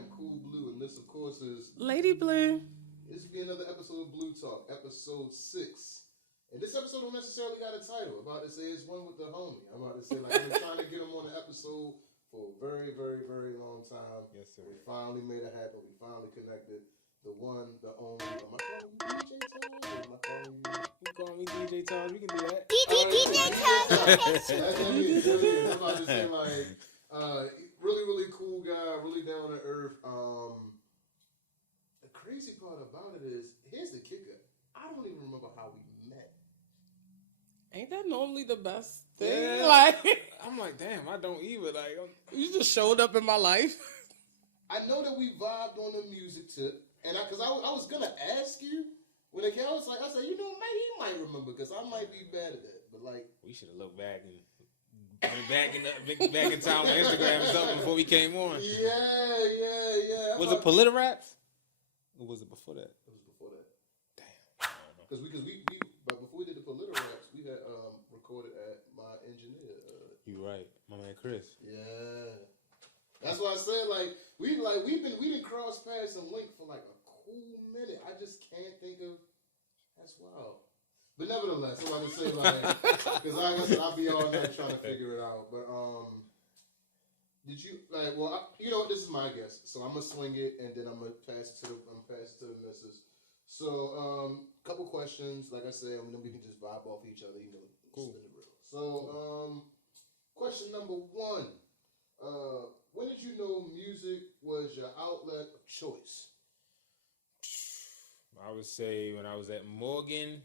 am Cool Blue, and this, of course, is Lady Blue. This will be another episode of Blue Talk, episode 6. And this episode don't necessarily got a title. I'm about to say it's one with the homie. I'm about to say, like, I've been trying to get him on the episode for a very, very, very long time. Yes, sir. We finally made it happen. We finally connected. The one, the only. Am I calling you DJ Tom? Or am I calling you? You call me DJ Tom. We can do that. DJ Tom. That's it. I'm about to say, like, really, really cool guy, really down to earth. The crazy part about it is, here's the kicker. I don't even remember how we met. Ain't that normally the best thing? Yeah. Like, I'm like, damn, I don't even like. you just showed up in my life. I know that we vibed on the music tip, and because I was gonna ask you when it came, I said, you know, maybe you might remember because I might be bad at that, but like We should have looked back and went back in time on Instagram or something before we came on. Yeah. Was it Politiraps? Or was it before that? It was before that. Damn. Because we but before we did the political raps, we had recorded at my engineer. You right, my man Chris. Yeah, that's why I said like we didn't cross paths and link for like a cool minute. I just can't think of. That's wild. But nevertheless, I want to say like because like I said, I'll be all night trying to figure it out. But did you like? Well, you know what? This is my guess, so I'm gonna swing it and then I'm gonna pass it to the missus. So, couple questions. Like I said, and then we can just vibe off each other. You know, Cool. spin the real. So, question number 1. When did you know music was your outlet of choice? I would say when I was at Morgan,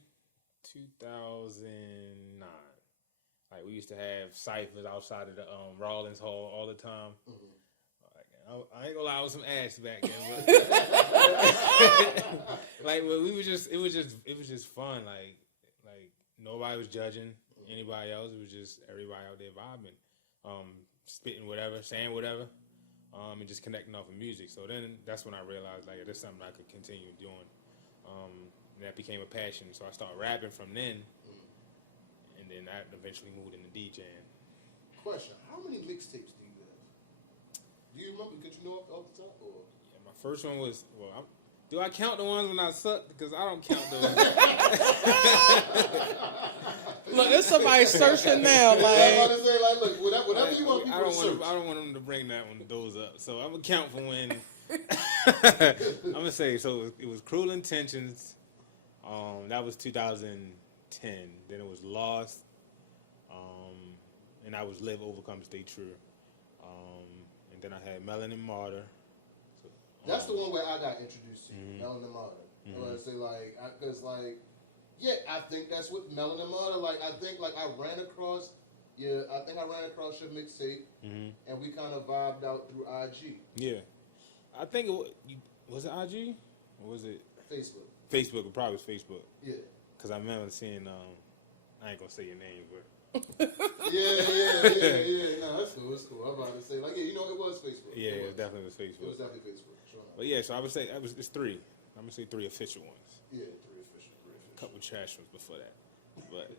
2009. Like we used to have ciphers outside of the Rawlins Hall all the time. Mm-hmm. I ain't gonna lie, I was some ass back then, but like, but it was just fun. Like nobody was judging anybody else. It was just everybody out there vibing, spitting whatever, saying whatever, and just connecting off of music. So then that's when I realized like there's something I could continue doing. And that became a passion. So I started rapping from then, and then that eventually moved into DJing. Question: how many mixtapes do you have? Do you remember? Could you know off the top? Or? Yeah, my first one was do I count the ones when I suck? Because I don't count those. Look, there's somebody searching now. I was Like, about to say, like, look, whatever you want people to search. I don't want them to bring those up. So I'm gonna count for when. I'm gonna say so. It was Cruel Intentions. That was 2010. Then it was Lost. And I was Live, Overcome, Stay True. And then I had Melanin Martyr. So, That's the one where I got introduced to Melanin Martyr. I was to say because I think that's what Melanin Martyr. Like I think like I ran across your mixtape, and we kind of vibed out through IG. Yeah, I think was it IG or was it Facebook? Facebook, it probably was Facebook. Yeah. Because I remember seeing I ain't gonna say your name, but yeah. No, that's cool. It's cool. I'm about to say, like, it was Facebook. yeah, it definitely was Facebook. It was definitely Facebook. Sure. But yeah, so I would say it's 3. I'm gonna say 3 official ones. Yeah, 3 official. A couple trash ones before that. But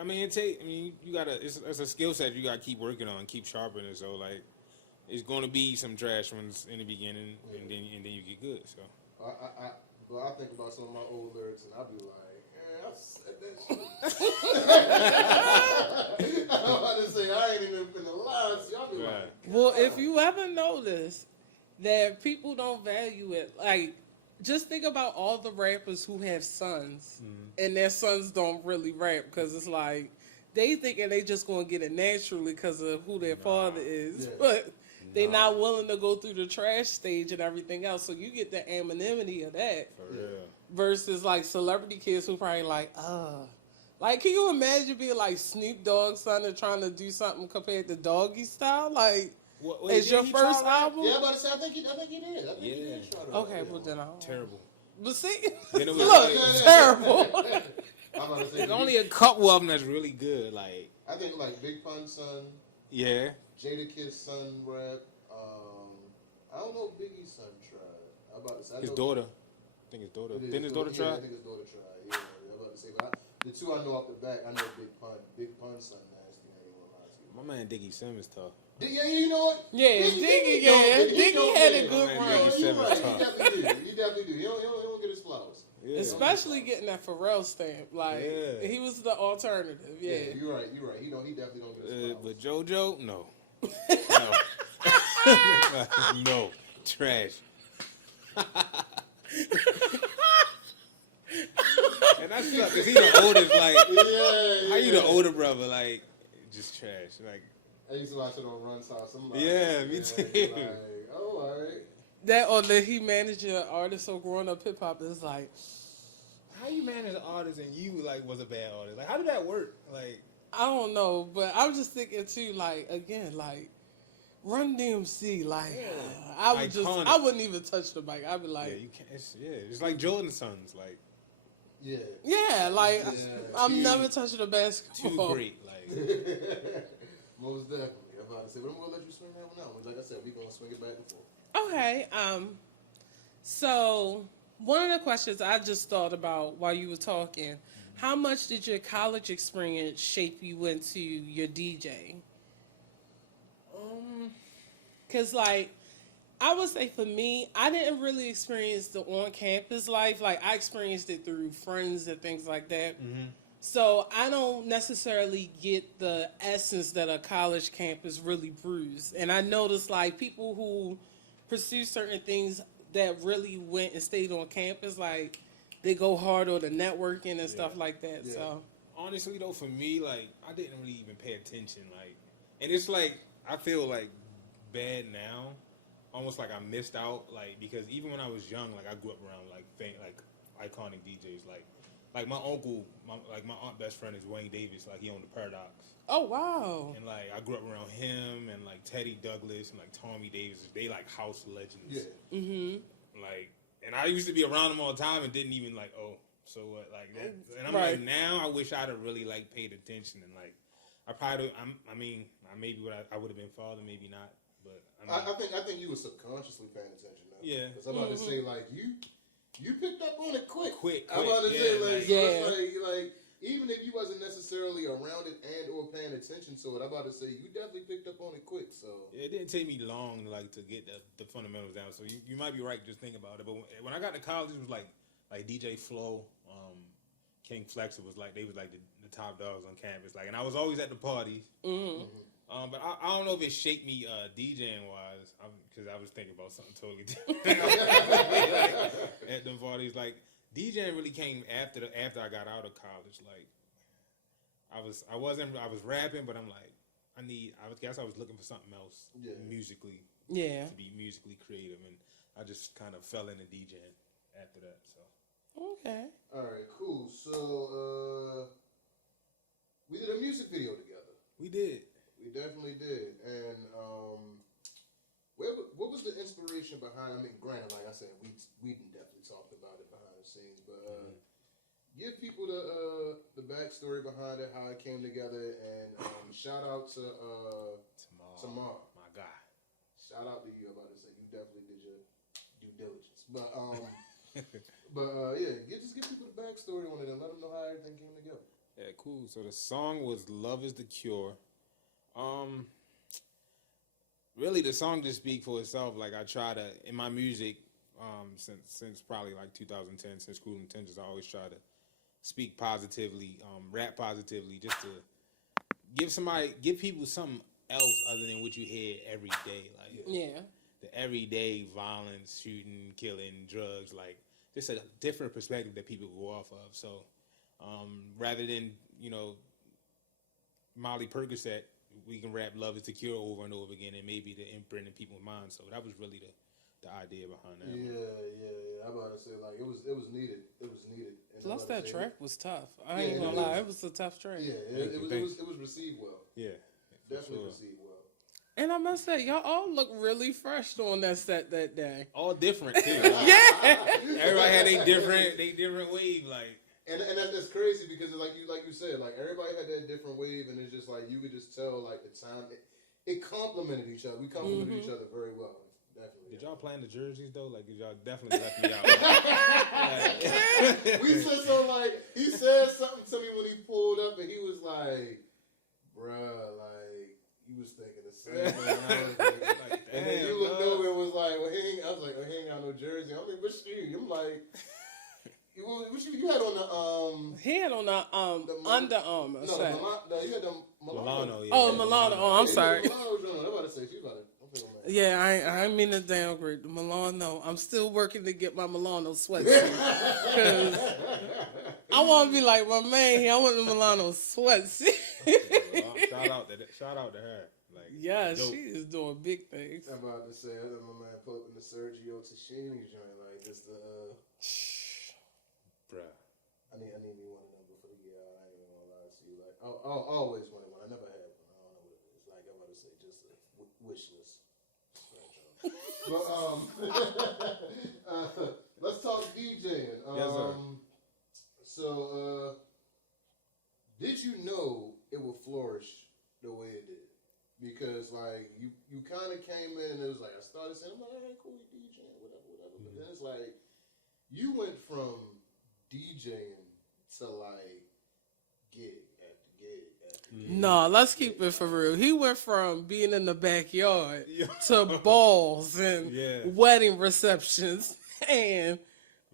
I mean, you gotta. It's a skill set you gotta keep working on, keep sharpening. So like, it's gonna be some trash ones in the beginning, and then you get good. So I think about some of my old lyrics, and I'll be like. I said that shit. I'm about to say, I ain't even finna lie. So y'all be like, well, if you ever notice that people don't value it, like, just think about all the rappers who have sons, and their sons don't really rap because it's like they thinking they just gonna get it naturally because of who their father is, but they not willing to go through the trash stage and everything else. So you get the anonymity of that. for real. Versus like celebrity kids who probably like, like, can you imagine being like Snoop Dogg's son and trying to do something compared to Doggy Style? Like, it's your first album? yeah, but I think he did. I think he did try to Okay, rap, well then I don't. Terrible. But see, Then it was look, terrible. I'm about to say, There's only a couple of them that's really good. Like I think like Big Pun's son, yeah, Jada Kid's son rap. I don't know if Biggie's son tried. I'm about to say, his daughter. I think his daughter. Didn't his daughter try? I think his daughter tried. Yeah, I'm about to say, but the two I know off the back, I know Big Pun's son nasty. I ain't gonna lie to you. My man Diggy Simmons tough. Yeah, you know what? Yeah, Diggy had a good Man, run. Diggy You're right. tough. He definitely do. He don't get his flowers. Yeah. Especially getting that Pharrell stamp. Like, he was the alternative. Yeah. You're right. He definitely don't get his flowers. But JoJo, no. No. No. Trash. And that sucks, because he the oldest, like, how you the older brother, like, just trash. Like, I used to watch it on Run's House. I'm like, me too. Like, oh, all right. That or that he managed an artist so growing up hip hop is like, How you manage an artist and you, like, was a bad artist? Like, how did that work? Like, I don't know, but I was just thinking too, like, again, like, Run DMC, like, I would Iconic. I wouldn't even touch the mic. I'd be like, you can't, it's like Jordan's sons, like, I'm never touching a basketball. too great, like. Most definitely. I'm about to say, but I'm gonna let you swing that one out. Like I said, we're gonna swing it back and forth. Okay. So one of the questions I just thought about while you were talking, how much did your college experience shape you into your DJing? Cause like, I would say for me, I didn't really experience the on-campus life. Like, I experienced it through friends and things like that. Mm-hmm. So I don't necessarily get the essence that a college campus really brews. And I noticed, like, people who pursue certain things that really went and stayed on campus, like, they go hard on the networking and stuff like that. Yeah. So Honestly, though, for me, like, I didn't really even pay attention. Like, and it's like, I feel, like, bad now. Almost like I missed out, like, because even when I was young, like, I grew up around, like, iconic DJs, like my uncle, my aunt best friend is Wayne Davis, like, he owned the Paradox. Oh, wow. And, like, I grew up around him and, like, Teddy Douglas and, like, Tommy Davis. They, like, house legends. Yeah. Mm-hmm. Like, and I used to be around them all the time and didn't even, like, oh, so what, like, that. And I'm Right. like, now I wish I'd have really, like, paid attention and, like, I probably, I would have been father, maybe not. But I think you were subconsciously paying attention now. Yeah. Because I'm about to say, like, you picked up on it quick. I'm Quick, about to say, like, yeah. so it's like, even if you wasn't necessarily around it and or paying attention to it, I'm about to say you definitely picked up on it quick. So it didn't take me long, like, to get the fundamentals down. So you might be right just thinking about it. But when I got to college, it was like DJ Flow, King Flex. It was like they was like the top dogs on campus. Like, and I was always at the parties. Mm-hmm. But I don't know if it shaped me DJing wise, because I was thinking about something totally different. At the parties, like, DJing really came after I got out of college. Like, I was rapping, but I'm like, I guess I was looking for something else musically. Yeah. To be musically creative, and I just kind of fell into DJing after that. So. Okay. All right, cool. So we did a music video together. We did. We definitely did. And what was the inspiration behind? I mean, granted, like I said, we definitely talked about it behind the scenes, but give people the backstory behind it, how it came together, and shout out to Tamar, my guy. Shout out to you. I'm about to say you definitely did your due diligence, but just give people the backstory on it and let them know how everything came together. Yeah, cool. So the song was "Love Is the Cure." Really, the song just speaks for itself. Like, I try to, in my music, since probably like 2010, since Cruel Intentions, I always try to speak positively, rap positively, just to give people something else other than what you hear every day. Like, the everyday violence, shooting, killing, drugs, like, just a different perspective that people go off of. So, rather than, Molly Percocet, we can rap "Love Is the Cure" over and over again, and maybe the imprint in people's minds. So that was really the idea behind that. Yeah. I'm about to say, like, it was needed. It was needed. And Plus, that track was tough. I Yeah, ain't gonna lie, it was a tough track. Yeah, it was received well. Yeah, Definitely received well. And I must say, y'all all look really fresh on that set that day. All different too. Yeah. Everybody had they different wave, like. And that's crazy because like you said, like, everybody had that different wave, and it's just like you could just tell, like, the time it complemented each other. We complemented each other very well. Definitely. Did y'all plan the jerseys though? Like, did y'all definitely left me out? We said so. Like, he said something to me when he pulled up, and he was like, "Bruh, like, you was thinking the same thing. I was thinking, and then you looked over and was like, well, I was like, well, he ain't got no jersey. I mean, but shoot, I'm like, what you had on the He had on the Under Armour. No, you had the Milano. Yeah. Oh, Milano. Oh, I'm sorry. Milano joint. I'm about to say, she's about to. Yeah, I ain't mean to downgrade the Milano. I'm still working to get my Milano sweatsuit. Cause I want to be like my man here. I want the Milano sweatsuit. Shout out to her. Like, yeah, dope. she is doing big things. I'm about to say, my man pulled up in the Sergio Tashini joint, like just the. Bruh. I need me one of them before the year. I ain't even gonna lie to you. Like, I always wanted one. I never had one. I don't know what it is. Like I'm about to say, just a wish list. But let's talk DJing. Yes, sir. So, did you know it would flourish the way it did? Because like you kind of came in and it was like I started saying, I'm like, hey, cool, DJing, whatever. But then it's like you went from DJing to like gig after gig after gig. No, let's keep it for real. He went from being in the backyard to balls and wedding receptions and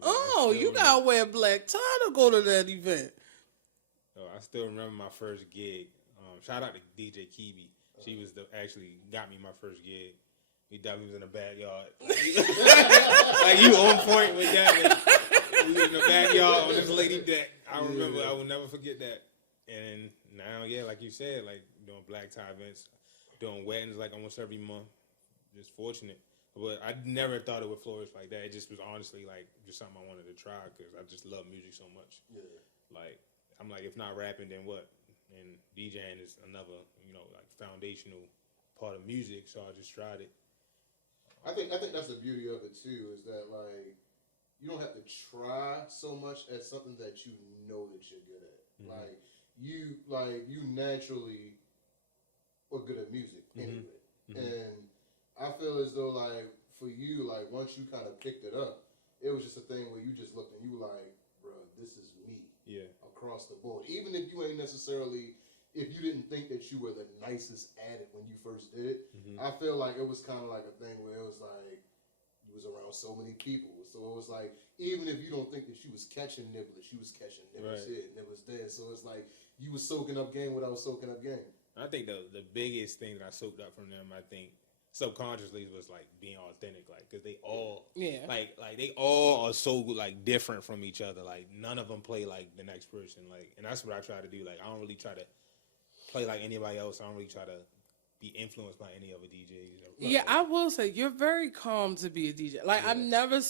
you gotta wear black tie to go to that event. Oh, I still remember my first gig. Shout out to DJ Kibi. She was actually got me my first gig. He definitely was in the backyard. Like you on point with that. Like, we was in the backyard on this lady deck. I remember. I will never forget that. And now, like you said, like doing black tie events, doing weddings like almost every month. Just fortunate. But I never thought it would flourish like that. It just was honestly like just something I wanted to try because I just love music so much. Yeah. Like I'm like, if not rapping, then what? And DJing is another, like foundational part of music. So I just tried it. I think that's the beauty of it too. Is that like you don't have to try so much at something that you know that you're good at. Mm-hmm. Like you naturally are good at music anyway, and I feel as though like for you, like once you kind of picked it up, it was just a thing where you just looked and you were like, bro, this is me. Yeah. Across the board. Even if you ain't necessarily, if you didn't think that you were the nicest at it when you first did it, I feel like it was kind of like a thing where it was like, you was around so many people. So it was like, even if you don't think that you was catching nibblers, you was catching nibblers here, nibblers there. So it's like, you was soaking up game without soaking up game. I think the biggest thing that I soaked up from them, I think, subconsciously was like being authentic, like because they all like they all are so like different from each other. Like none of them play like the next person. Like, and that's what I try to do. Like I don't really try to play like anybody else. I don't really try to be influenced by any other DJs. Yeah, I will say you're very calm to be a DJ. Like I've never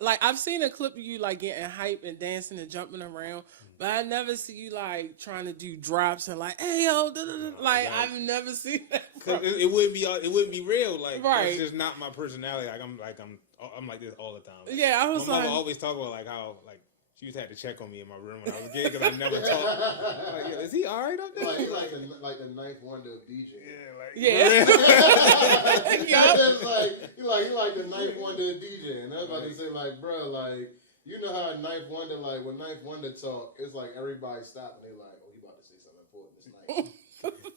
I've seen a clip of you like getting hype and dancing and jumping around, but I never see you like trying to do drops and like, hey yo, like I've never seen that. It wouldn't be real. Like it's just not my personality. I'm like this all the time. Like, yeah, I was my mother always talk about like how like she used to have to check on me in my room when I was a kid because I never talked. Like, is he all right up there? Like the ninth wonder of DJ. Yeah. He like the ninth wonder of DJ, and everybody say like, bro, like you know how ninth wonder, like when ninth wonder talk, it's like everybody stop and they like, oh, he about to say something important this night.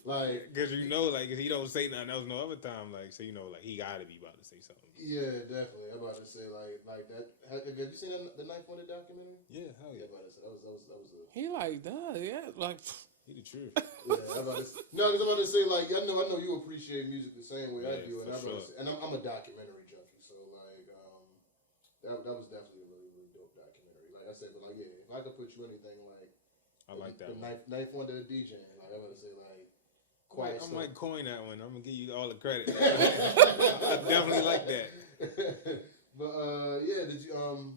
Like, because like if he don't say nothing else no other time, like so like he gotta be about to say something. Yeah, definitely. I'm about to say like that. Have you seen the Ninth Wonder documentary? Yeah, hell yeah. About to say, that was a... He like that, yeah, like he the truth. Yeah, I'm about to say, no, because I'm about to say like I know you appreciate music the same way I do, and I'm a documentary junkie, so like that was definitely a really really dope documentary. Like I said, but like if I could put you anything like I like that. The Ninth Wonder of DJ, like I'm about to say like. Quiet I might coin that one. I'm gonna give you all the credit. I definitely like that. But did you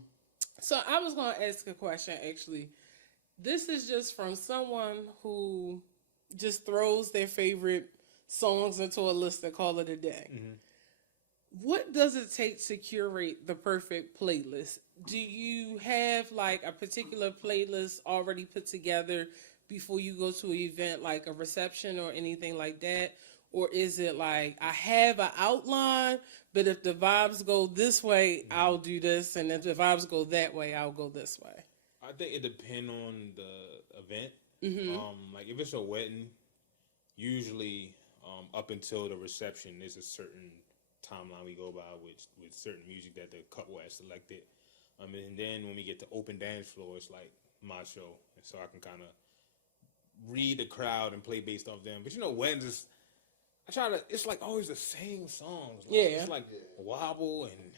So I was gonna ask a question actually. This is just from someone who just throws their favorite songs into a list and call it a day. Mm-hmm. What does it take to curate the perfect playlist? Do you have like a particular playlist already put together before you go to an event like a reception or anything like that? Or is it like I have an outline, but if the vibes go this way, I'll do this, and if the vibes go that way, I'll go this way? I think it depends on the event. Like if it's a wedding, usually up until the reception. There's a certain timeline we go by with certain music that the couple has selected. And then when we get to open dance floor, it's like my show, and so I can kind of read the crowd and play based off them. But weddings is, it's like always the same songs. Like, it's like wobble, and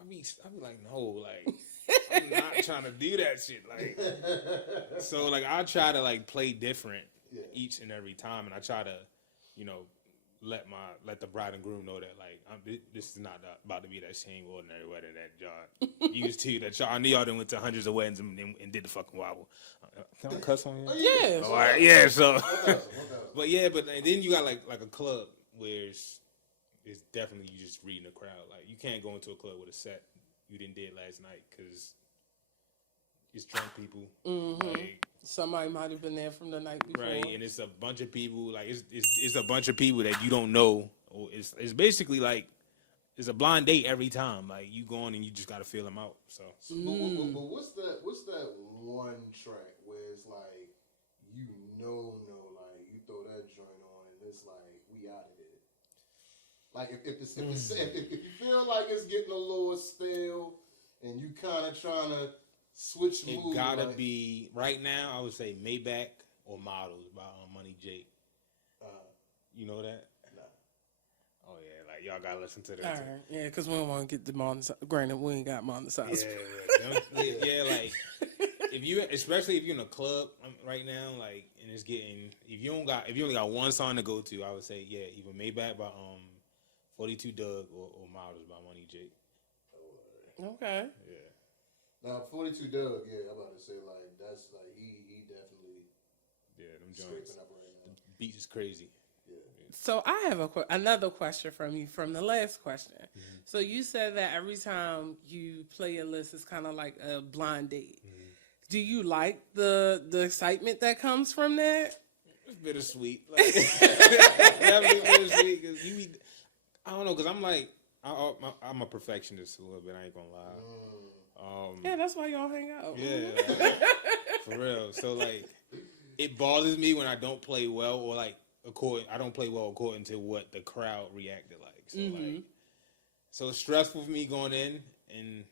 I be like, no, like I'm not trying to do that shit. Like, so like I try to like play different each and every time, and I try to, let the bride and groom know that like this is not about to be that same ordinary wedding that y'all used to. That y'all, I knew y'all done went to hundreds of weddings and did the fucking wobble. Can I cuss on you? Yeah. All right. Yeah. So, but then you got like a club where it's definitely you just reading the crowd. Like you can't go into a club with a set you didn't did last night because it's drunk people. Mm-hmm. Like, somebody might have been there from the night before, right? And it's a bunch of people. Like it's a bunch of people that you don't know. It's basically like it's a blind date every time. Like you go on and you just got to feel them out. So, but what's that one track where it's like like you throw that joint on and it's like we out of here. Like if you feel like it's getting a little stale and you kind of trying to switch moves. It gotta be right now. I would say Maybach or Models by Money Jake. You know that? No. Oh yeah, like y'all gotta listen to that. All right, yeah, because we don't want to get the monetized. Granted, we ain't got monetized. Yeah, like especially if you're in a club right now, like, and it's getting if you only got one song to go to, I would say either Maybach by 42 Doug or Models by Money Jake. Okay. Yeah. Now 42 Doug, I'm about to say like that's like he definitely them joints. scraping up right now. The beat is crazy. Yeah. So I have another question from you from the last question. Mm-hmm. So you said that every time you play a list, it's kind of like a blind date. Mm-hmm. Do you like the excitement that comes from that? It's bittersweet. Like, definitely bittersweet because I don't know, because I'm like I'm a perfectionist a little bit. I ain't gonna lie. Yeah, that's why y'all hang out. Yeah, like, for real. So like, it bothers me when I don't play well, or like I don't play well according to what the crowd reacted like. So like, so it's stressful for me going in, and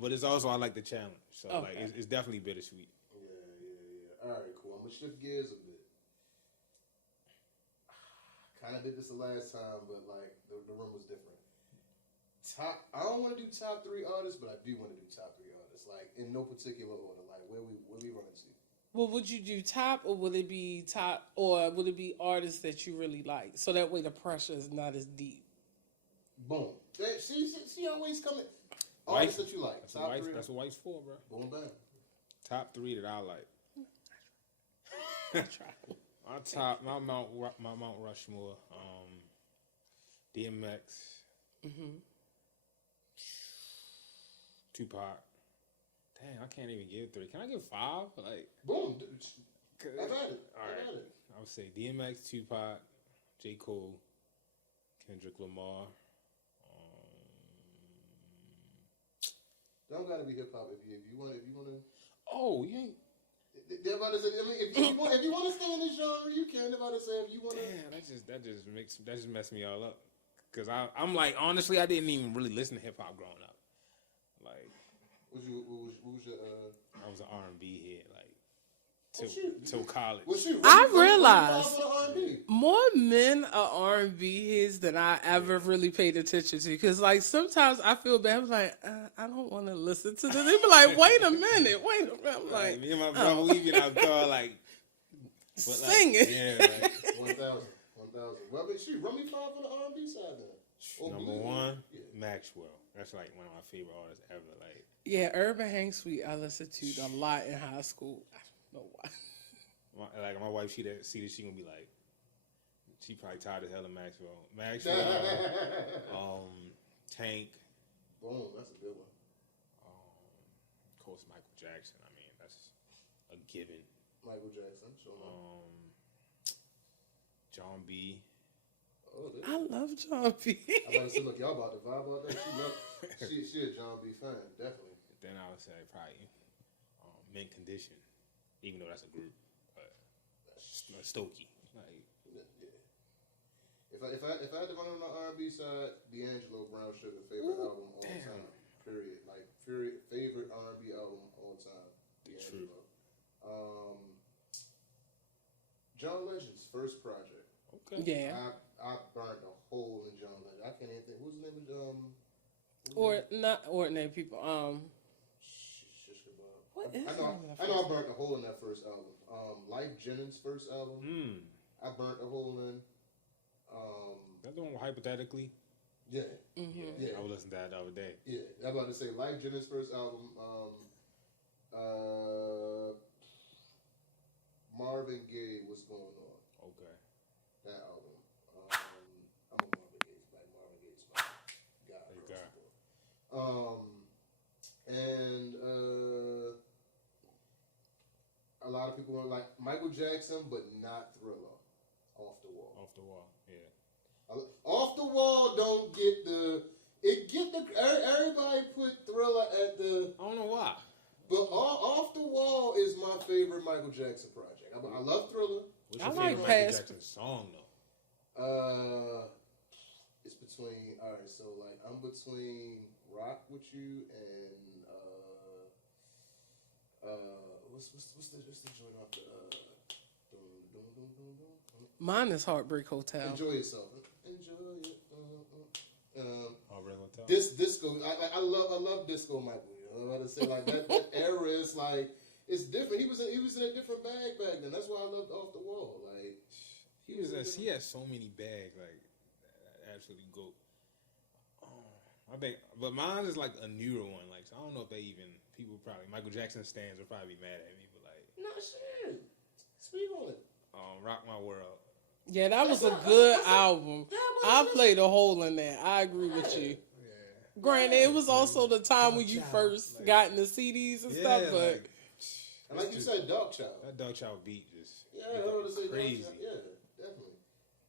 but it's also I like the challenge. So like, it's definitely bittersweet. Yeah. All right, cool. I'm gonna shift gears a bit. Kind of did this the last time, but like the room was different. I don't want to do top 3 artists, but I do want to do top 3 artists, like in no particular order. Like where we run into. Well, would you do top, or would it be top, or would it be artists that you really like? So that way the pressure is not as deep. Boom. She always coming. Artists that you like. That's what White's for, bro. Boom, bam. Top 3 that I like. My Mount Rushmore. DMX. Mm-hmm. Tupac. Damn, I can't even give 3. Can I give 5? Like, boom. I've had it. All right. I would say DMX, Tupac, J. Cole, Kendrick Lamar. Don't gotta be hip hop if you want to. Oh, you ain't. They're about to say. I mean, if you want to stay in this genre, you can. They're about to say if you want to. Damn, that just messed me all up. Cause I'm like, honestly, I didn't even really listen to hip hop growing up. Like, what was your? I was an R&B head, like till college. I realized more men are R&B heads than I ever really paid attention to. Cause like sometimes I feel bad. I'm like, I don't want to listen to this. They be like, wait a minute. I'm like, me and my brother, we been out there like singing. Yeah, like 1,000. Well, but run me 5 on the R&B side then. Number 1, Maxwell. That's like one of my favorite artists ever. Like, yeah, Urban Hang Suite I listened to a lot in high school. I don't know why. My wife, she gonna be like, she probably tired as hell of Maxwell. Tank. Boom, that's a good one. Of course, Michael Jackson. I mean, that's a given. Michael Jackson, sure. John B. Oh, I love John B. I about to say, look, y'all about to vibe all day. She a John B fan, definitely. Then I would say probably Mint Condition, even though that's a group, but Stokey. Like, If I had to run on the R&B side, D'Angelo Brown Sugar favorite album all time. Period. Like favorite R&B album all time. D'Angelo. John Legend's first project. Okay. Yeah. I burned a hole in John Legend. I can't even think. What's the name of Or not ordinary people. What is I know I burnt a hole in that first album. Life Jennings' first album. I burnt a hole in. That the one hypothetically. Yeah. Mm-hmm. Yeah. I would listen to that the other day. Yeah. I'm about to say Life Jennings' first album. Marvin Gaye, What's Going On? Okay. That album. I'm a Marvin Gaye. Like Marvin Gaye's my guy. And a lot of people were like Michael Jackson, but not Thriller. Off the Wall. Off the Wall. Yeah. Off the Wall don't get the. Everybody put Thriller at the. I don't know why. But Off the Wall is my favorite Michael Jackson project. I love Thriller. What's your I favorite like Michael Past. Jackson song though? It's between. All right, so like I'm between Rock with You and what's the joint off the Mine is Heartbreak Hotel. Enjoy Yourself. Enjoy it. Heartbreak Hotel. This disco. I love disco Michael. You know what I'm saying? Like that era is like it's different. He was in a different bag back then. That's why I loved Off the Wall. Like He has so many bags, like absolutely goat. I think, but mine is like a newer one. Like, so I don't know if people probably Michael Jackson stands will probably be mad at me, but like, no shit. Speak on it. Rock My World. Yeah, that was a good album. I played a hole in that. I agree with you. Yeah. Granted, it was also the time when you first got into CDs and stuff, but And like you said, Dog Child. That Dog Child beat just I would say crazy. Dog Child. Yeah, definitely.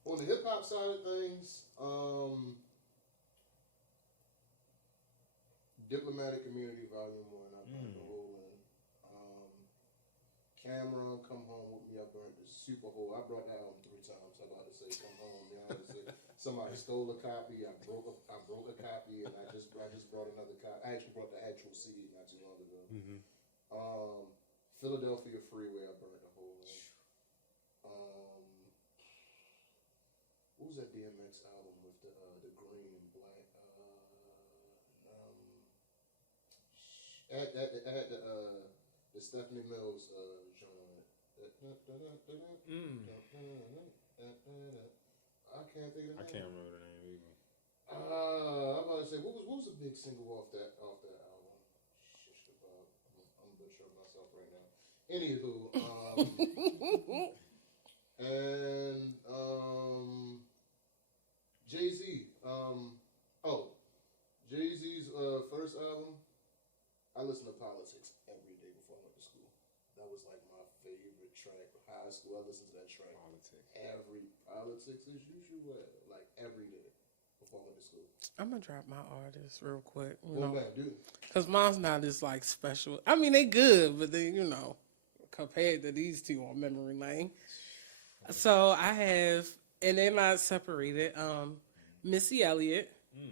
On the hip hop side of things, Diplomatic Community Volume 1, I burned the hole in. Cameron, Come Home With Me, I burned the super hole. I brought that album 3 times. I'm about to say Come Home, somebody stole a copy. I broke a copy, and I just brought another copy. I actually brought the actual CD not too long ago. Philadelphia Freeway, I burned the hole in. What was that DMX album with the green and black? I had the Stephanie Mills joint on it. I can't think of the name. I can't remember the name either. I'm about to say what was the big single off that album? Shish kebab. I'm butchering myself right now. Anywho, and Jay-Z. Jay-Z's first album. I listened to Politics every day before I went to school. That was like my favorite track. High school, I listened to that track. Politics as usual, like every day before I went to school. I'm gonna drop my artist real quick. Because mine's not as like special. I mean, they good, but they compared to these two on memory lane. So I have, and they're not separated. Missy Elliott. You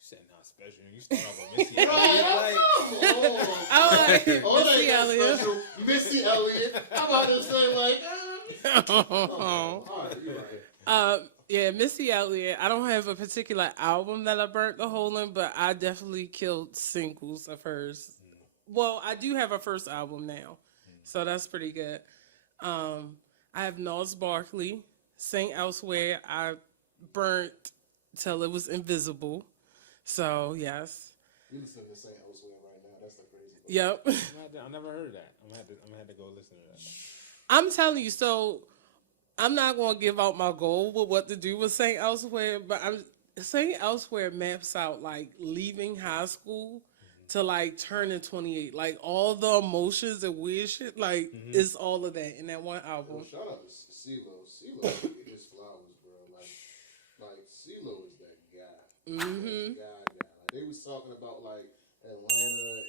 said not special. You start off with Missy Elliott. Missy Elliott. I'm about to say like. Yeah, Missy Elliott. I don't have a particular album that I burnt the hole in, but I definitely killed singles of hers. Well, I do have a first album now, so that's pretty good. I have Nas Barkley, Sing Elsewhere. I burnt till it was invisible. So yes. You listen to Sing Elsewhere right now. That's the crazy thing. Yep. I never heard of that. I'm gonna have to go listen to that. I'm telling you, so I'm not going to give out my goal with what to do with Sing Elsewhere, but Sing Elsewhere maps out like leaving high school to like turning 28, like all the emotions and weird shit, like it's all of that in that one album. Shout out to CeeLo. CeeLo his flowers, bro. Like CeeLo is that guy. That guy. Like, they was talking about like Atlanta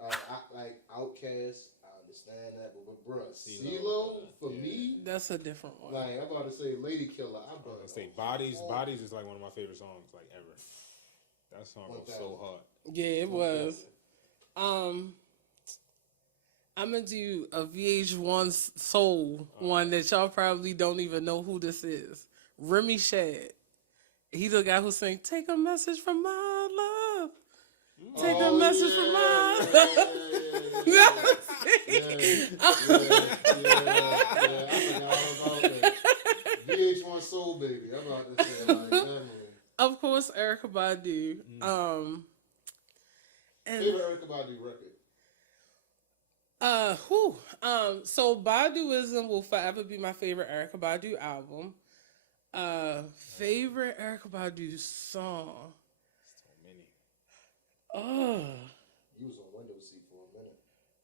and like Outkast. I understand that, but bruh, CeeLo for me, that's a different one. like I'm about to say, Lady Killer. I'm about to say Bodies. Bodies is like one of my favorite songs like ever. That song was so hard. Yeah, it was. I'm gonna do a VH1 Soul one that y'all probably don't even know who this is. Remy Shad. He the guy who sang "Take a Message from My Love." Take a message from my love. VH1 Soul Baby. I'm about to say like that. Of course, Erykah Badu. And favorite Erykah Badu record. So Baduism will forever be my favorite Erykah Badu album. Favorite Erykah Badu song. So many. You was on window seat for a minute.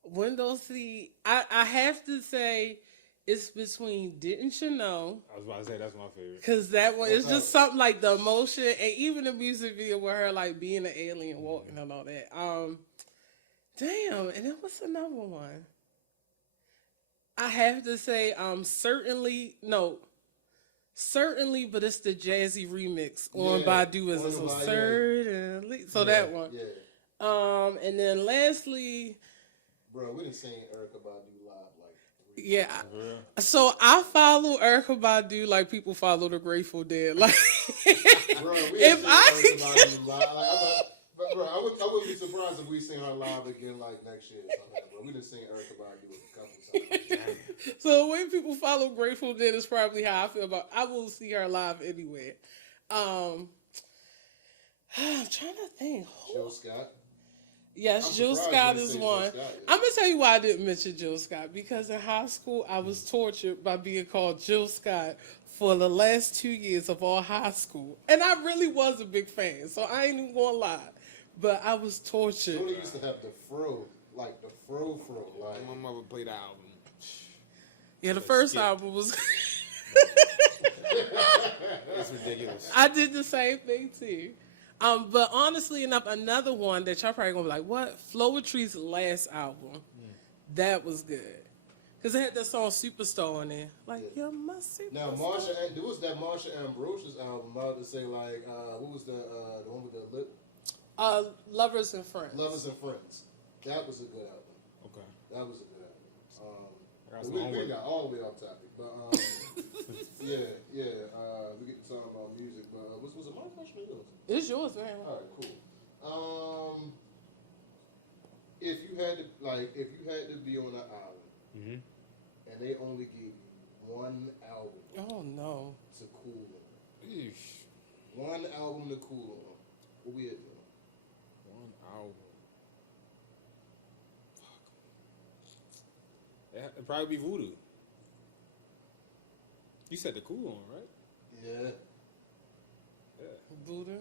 Window seat. I have to say it's between Didn't You Know? I was about to say that's my favorite. Because that one is just something like the emotion and even the music video with her like being an alien walking and all that. Damn, and then what's another one? I have to say, certainly, but it's the jazzy remix on Baduism. So certainly, so that one. Yeah. And then lastly, bro, we didn't sing Erykah Badu live like 3 yeah. So I follow Erykah Badu like people follow the Grateful Dead. Like, bro, we if Erykah Badu live, like, bro, I wouldn't be surprised if we sing her live again like next year or something. Bro, we didn't sing Erykah Badu a couple times. So when people follow Grateful Dead is probably how I feel about. I will see her live anyway. I'm trying to think. Jill Scott. Yes, Jill Scott is one. I'm gonna tell you why I didn't mention Jill Scott because in high school I was tortured by being called Jill Scott for the last 2 years of all high school, and I really was a big fan. So I ain't even gonna lie. But I was tortured. Shorty used to have the fro. Like. My mother played the album. Yeah, the first album was. It's ridiculous. I did the same thing too. But honestly enough, another one that y'all probably gonna be like, what? Floetry's last album. That was good. Because it had that song Superstar on there. Like, you're my superstar. Now, there was that Marsha Ambrosius album. I'm about to say, like, what was the one with the lip? Lovers and Friends. Lovers and Friends. That was a good album. Okay. That was a good album. We got all the way off topic. But, we get to talking about music. But was it my question or yours? It's yours, man. All right, cool. If you had to be on an island, and they only gave you one album. Oh no. To cool on. Eesh. One album to cool on. What we had doing? One album. Fuck. It'd probably be Voodoo. You said the cool on, right? Yeah. Voodoo.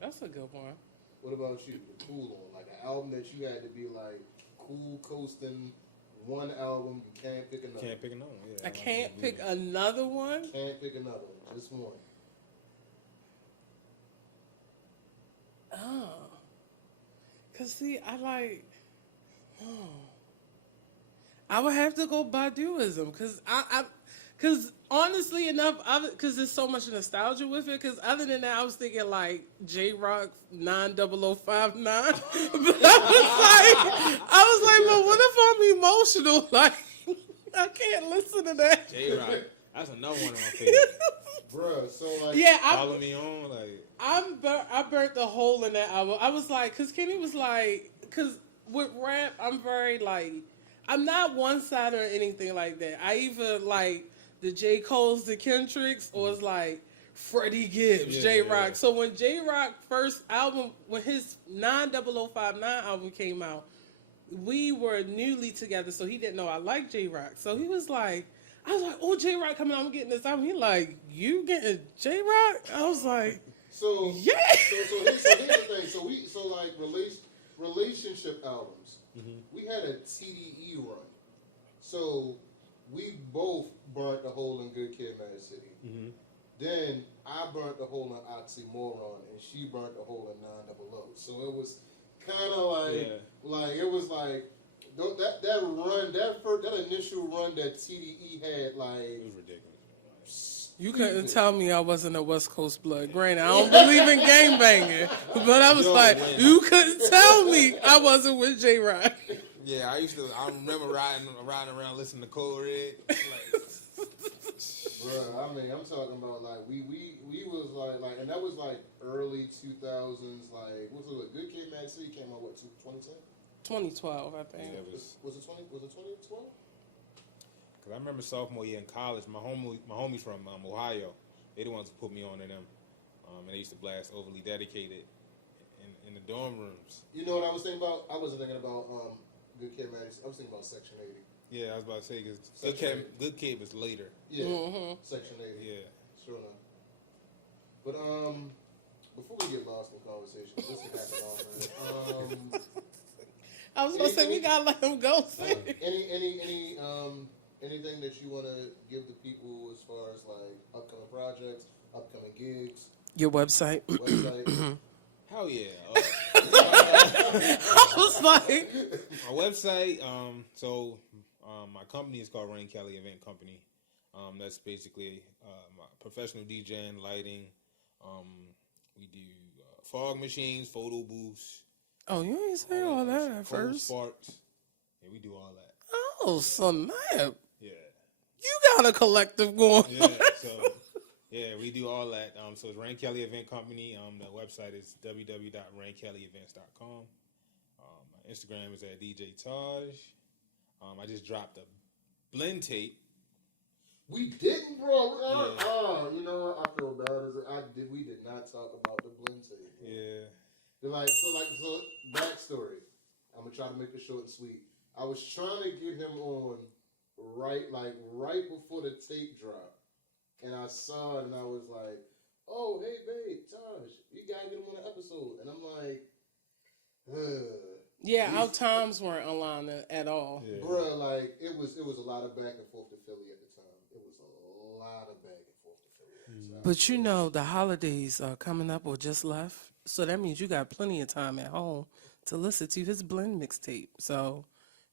That's a good one. What about you? The cool on, like an album that you had to be like cool coasting. One album, you can't pick another. Can't pick another one. Yeah, I can't pick another one. Can't pick another one. Just one. Oh. Cause see, I would have to go Baduism, cause honestly enough, cause there's so much nostalgia with it. Cause other than that, I was thinking like J Rock 90059. But I was like, but what if I'm emotional? Like, I can't listen to that. J Rock, that's another one of my favorites. Bruh, so like, Follow Me On, like. I burnt the hole in that album. I was like, cause Kenny was like, cause with rap, I'm very like, I'm not one-sided or anything like that. I either like the J. Cole's, the Kendricks, or it's like Freddie Gibbs, J Rock. Yeah. So when J Rock first album, when his 90059 album came out, we were newly together, so he didn't know I liked J Rock. So he was like, I was like, oh, J Rock coming out, I'm getting this album. He like, you getting J Rock? I was like, so yeah. So here's the thing. So like relationship albums. We had a TDE run. So we both burnt the hole in Good Kid, Mad City. Then I burnt the hole in Oxymoron, and she burnt the hole in 900. So it was kind of like it was like that run, that initial run that TDE had, like, It was ridiculous. You couldn't tell me I wasn't a West Coast blood. Granted, I don't believe in gang banging, but I was you couldn't tell me I wasn't with J-Rock. Yeah, I remember riding around listening to Code Red. Like, bro, I mean, I'm talking about, like, we was, like, and that was, like, early 2000s, like, what was it, Good Kid, Mad City came out, what, 2010? 2012, I think. yeah, Was it 2012? Cause I remember sophomore year in college, my homies from Ohio, they the ones who put me on to them, and they used to blast Overly Dedicated in the dorm rooms. You know what I was thinking about? I wasn't thinking about Good Kid, Mad City. I was thinking about Section 80. Yeah, I was about to say because Good Kid was later. Yeah, Section 80. Yeah, sure enough. But before we get lost in conversation, this can happen all, man. I was gonna say we gotta let him go. Anything that you want to give the people as far as like upcoming projects, upcoming gigs, Your website. hell yeah. I was like, My website. So my company is called Rain Kelly Event Company. That's basically my professional DJing, lighting. We do fog machines, photo booths. oh, you ain't say all that at first. Sparks. Yeah, we do all that. Oh, snap. Yeah. You got a collective going. Yeah. So yeah, we do all that. So it's Rain Kelly Event Company. The website is www.rainkellyevents.com. My Instagram is at DJ Tajh. I just dropped a blend tape. We didn't, bro. Yeah. You know what? I feel bad. We did not talk about the blend tape. Yeah. So backstory. I'm gonna try to make it short and sweet. I was trying to get him on right before the tape dropped, and I saw it, and I was like, "Oh, hey, babe, Taj, you gotta get him on an episode." And I'm like, Yeah, our times weren't aligned at all. Yeah. bruh, like it was a lot of back and forth to Philly at the time. It was a lot of back and forth to Philly at the time. But you know, the holidays are coming up or just left. So that means you got plenty of time at home to listen to his blend mixtape. So,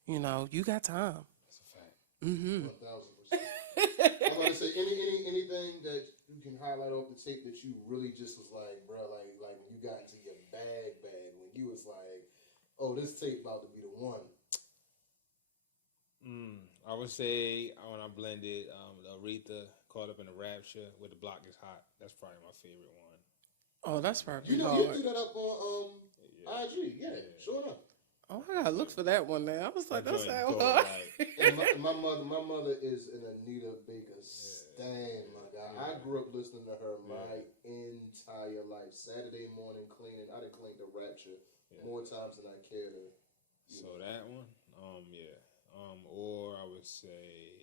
you know, you got time. That's a fact. 1,000%. I'm gonna say anything that you can highlight off the tape that you really just was like, bro, like when you got into your bag when you was like, oh, this tape about to be the one. I would say when I blended Aretha, Caught Up in the Rapture with The Block Is Hot. That's probably my favorite one. Oh, that's probably You hard. threw that up on IG, yeah, sure enough. Oh, I gotta look for that one now. I was like, that's how Joint hard. And my mother is an Anita Baker stan, my guy. I grew up listening to her my entire life. Saturday morning cleaning, I done cleaned the Rapture more times than I care to. So that one, or I would say,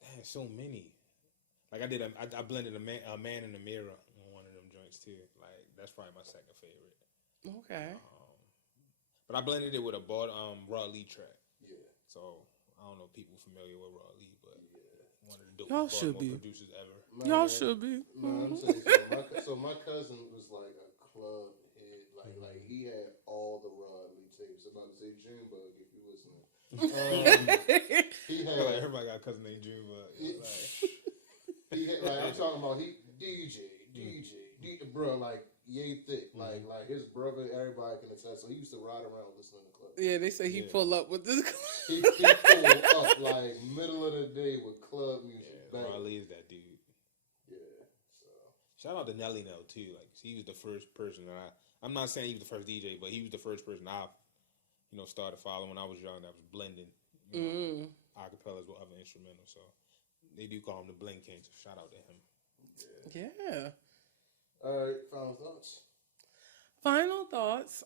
damn, so many. Like I blended a man in the mirror on one of them joints too. Like that's probably my second favorite. Okay. But I blended it with a Raw Lee track. Yeah. So I don't know if people familiar with Raw Lee, but one of the Y'all dopest should Baltimore be. producers ever. Y'all should be. Man, I'm saying, so my cousin was like a club head. Like he had all the Rod Lee tapes. I'm about to say Junebug if you're listening. He had Everybody got a cousin named June, but he had, like I'm talking about DJ, bro, like yay thick, like his brother, everybody can attest. So he used to ride around listening to club. Yeah, they say he pull up with this. He pulled up like middle of the day with club music. Yeah, Raw Lee is that dude. Yeah. So Shout out to Nelly Nell too. Like he was the first person that I'm not saying he was the first DJ, but he was the first person I, started following when I was young. That was blending, acapellas with other instrumentals. So they do call him the Blend King. So shout out to him. Yeah. all right, final thoughts. Final thoughts.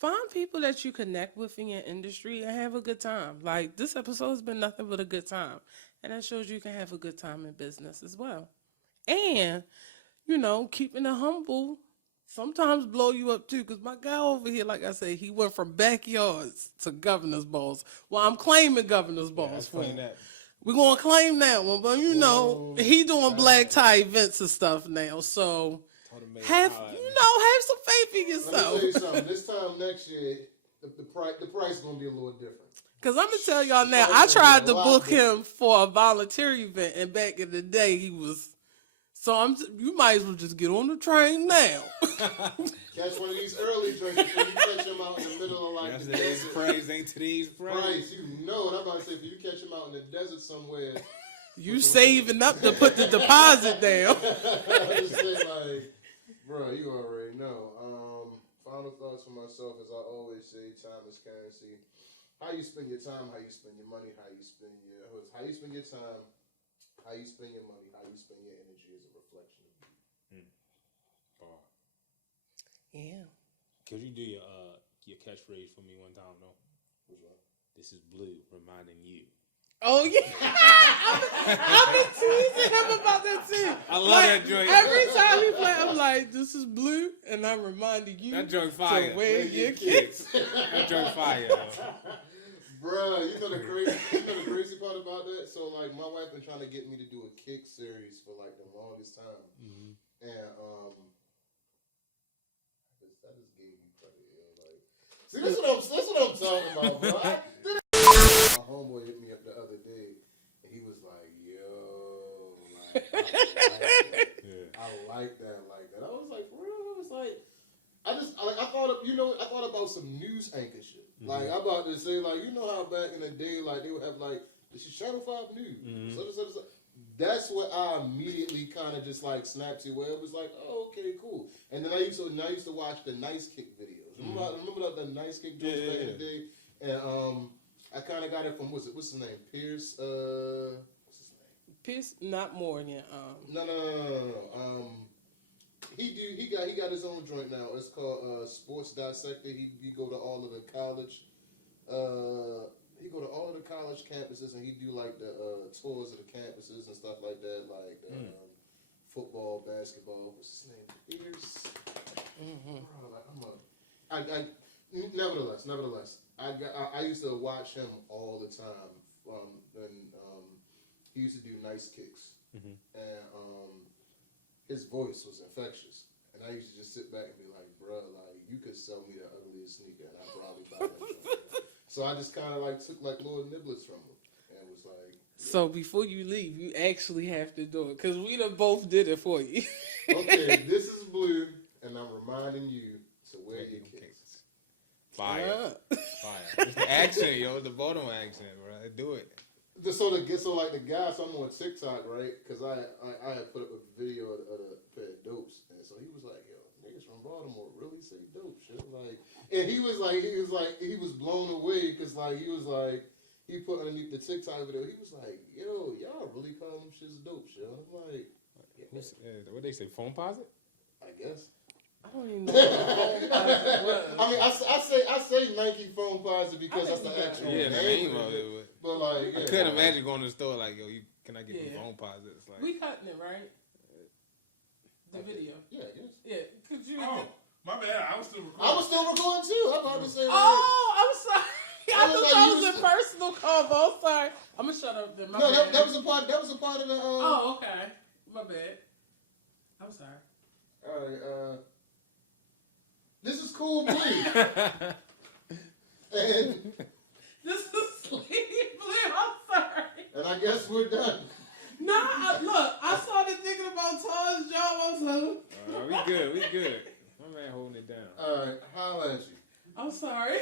Find people that you connect with in your industry and have a good time. Like this episode has been nothing but a good time. And that shows you can have a good time in business as well. And, keeping it humble sometimes blow you up too. Because my guy over here, like I said, he went from backyards to governor's balls. Well, I'm claiming governor's balls for him. We're going to claim that one. But, he doing black tie events and stuff now. So have some faith in yourself. Let me tell you something. This time next year, the price is gonna be a little different. Cause I'm gonna tell y'all now, I tried to book him for a volunteer event, and back in the day he was. So you might as well just get on the train now. Catch one of these early drinks before you catch him out in the middle of like the desert. Praise ain't today's Price, you know what I'm about to say. If you catch him out in the desert somewhere, you saving up to put the deposit down. I just say like, bro, you already know. Final thoughts for myself, as I always say, time is currency. How you spend your time, how you spend your money, how you spend your time, how you spend your money, how you spend your energy is a reflection of you. Yeah. Could you do your catchphrase for me one time, though? Which one? This is Blue reminding you. Oh yeah, I've been teasing him about that too. I love that joint. Every time he play, I'm like, "This is Blue," and I'm reminding you that joint fire. to wear your kicks. That joint fire. Bruh, you know the crazy part about that? So like, my wife been trying to get me to do a kick series for like the longest time, and I just gave you credit. Like, see, this is what I'm talking about, bro. My homeboy hit me up the other day, and he was like, "Yo, like, I like that. I was like, for real? I was like, I thought about some news anchor shit. Like, I'm about to say, like, you know how back in the day, like, they would have, like, this is Channel 5 News. So. That's what I immediately kind of just, like, snapped to, where it was like, oh, okay, cool. And then I used to watch the Nice Kick videos. Remember the Nice Kick videos back in the day? And, I kind of got it from, what's his name? Pierce, what's his name? Pierce, not Morgan. No. He got his own joint now. It's called Sports Dissector. He go to all of the college. He go to all of the college campuses, and he do like the tours of the campuses and stuff like that, like football, basketball. What's his name? Pierce. Bro, Nevertheless, I used to watch him all the time. When he used to do Nice Kicks, and his voice was infectious. And I used to just sit back and be like, "Bruh, like you could sell me the ugliest sneaker, and I'd probably buy that." So I just kind of like took like little niblets from him, and was like. So before you leave, you actually have to do it because we done both did it for you. Okay, this is Blue, and I'm reminding you to wear your kicks. Fire. It's the accent, yo. The Baltimore accent, bro. Do it. So the guy, so I'm on TikTok, right? Because I had put up a video of the pair of dopes, and so he was like, "Yo, niggas from Baltimore really say dope shit." Like, and he was blown away because like he put underneath the TikTok video, he was like, "Yo, y'all really call them shits dope shit." I'm like, what they say, phone posit? I guess. I don't even know. I mean, I say Nike phone posit because that's the actual name of it. But like, I couldn't imagine going to the store like, yo, can I get the phone posits? Like, we cutting it, right? The video. Yeah, I guess. Yeah, could you? Oh, my bad. I was still recording. I was still recording too. I'm about to say. I'm sorry. I thought that was a personal call. I'm sorry. I'm gonna shut up then. My bad. That was a part. That was a part of the. Oh, okay. My bad. I'm sorry. All right. This is cool, please. And this is Sleep Blue. I'm sorry. And I guess we're done. Nah, look, I started thinking about Tajh's job. I was like, we good. My man holding it down. All right, holla at you. I'm sorry.